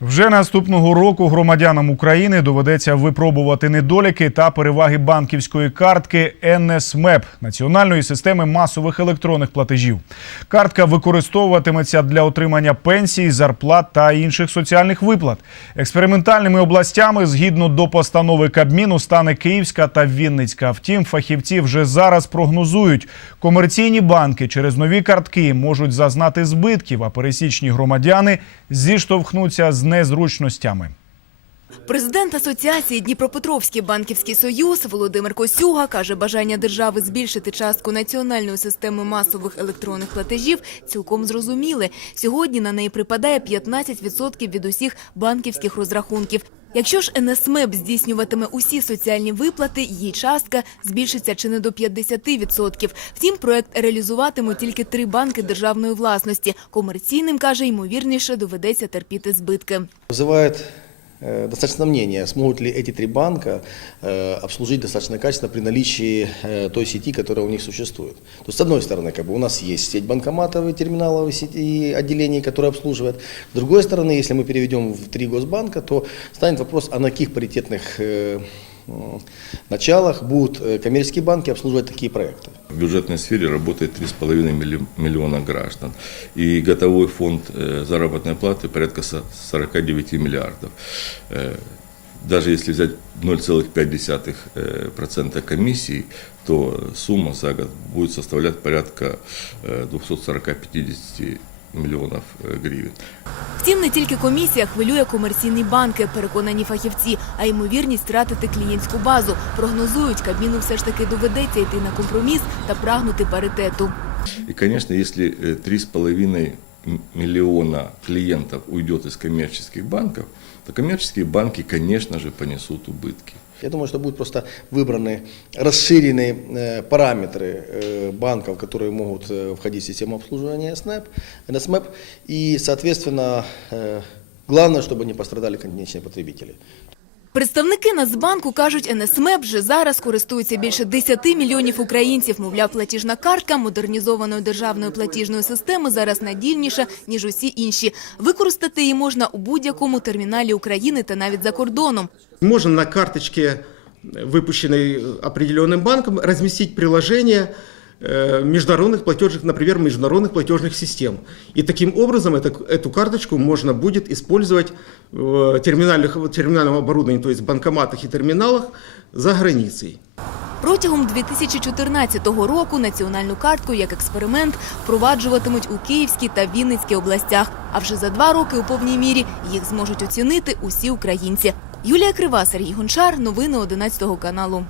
Вже наступного року громадянам України доведеться випробувати недоліки та переваги банківської картки НСМЕП національної системи масових електронних платежів. Картка використовуватиметься для отримання пенсій, зарплат та інших соціальних виплат. Експериментальними областями згідно до постанови Кабміну стане Київська та Вінницька. Втім, фахівці вже зараз прогнозують, комерційні банки через нові картки можуть зазнати збитків, а пересічні громадяни зіштовхнуться з незручностями. Президент Асоціації Дніпропетровський банківський союз Володимир Косюга каже, бажання держави збільшити частку національної системи масових електронних платежів цілком зрозуміле. Сьогодні на неї припадає 15% від усіх банківських розрахунків. Якщо ж НСМЕП здійснюватиме усі соціальні виплати, її частка збільшиться чи не до 50%. Втім, проект реалізуватимуть тільки три банки державної власності. Комерційним каже, ймовірніше доведеться терпіти збитки. Вызывает э, достаточно мнение, смогут ли эти три банка э, обслужить достаточно качественно при наличии э, той сети, которая у них существует. То есть, с одной стороны, как бы у нас есть сеть банкоматов и терминалов и, сети, и отделений, которые обслуживают. С другой стороны, если мы переведем в три госбанка, то станет вопрос, а на каких паритетных э, м, началах будут э, коммерческие банки обслуживать такие проекты. В бюджетной сфере работает 3,5 милли- миллиона граждан. И годовой фонд э, заработной платы порядка со- 49 миллиардов. Э, Даже если взять 0,5% э, процента комиссии, то сумма за год будет составлять порядка э, 240-50 миллионов гривень. Втім, не тільки комісія хвилює комерційні банки, переконані фахівці, а ймовірність втратити клієнтську базу. Прогнозують, Кабміну все ж таки доведеться йти на компроміс та прагнути паритету. І, звісно, якщо э, 3,5 м- миллиона клиентов уйдет из коммерческих банков, то коммерческие банки, конечно же, понесут убытки. Я думаю, что будут просто выбраны расширенные э, параметры э, банков, которые могут э, входить в систему обслуживания СНЭП, НСМЭП, и, соответственно, э, главное, чтобы не пострадали конечные потребители. Представники Нацбанку кажуть, НСМЕП вже зараз користується більше 10 мільйонів українців. Мовляв, платіжна картка модернізованої державної платіжної системи зараз надільніша, ніж усі інші. Використати її можна у будь-якому терміналі України та навіть за кордоном. Можно на карточке, выпущенной определенным банком, разместить приложение э, международных платежных, например, международных платежных систем. И таким образом это- эту карточку можно будет использовать в терминальных, в терминальном оборудовании, то есть в банкоматах и терминалах за границей. Протягом 2014 року національну картку як експеримент впроваджуватимуть у Київській та Вінницькій областях. А вже за два роки у повній мірі їх зможуть оцінити усі українці. Юлія Крива, Сергій Гончар. Новини 11 каналу.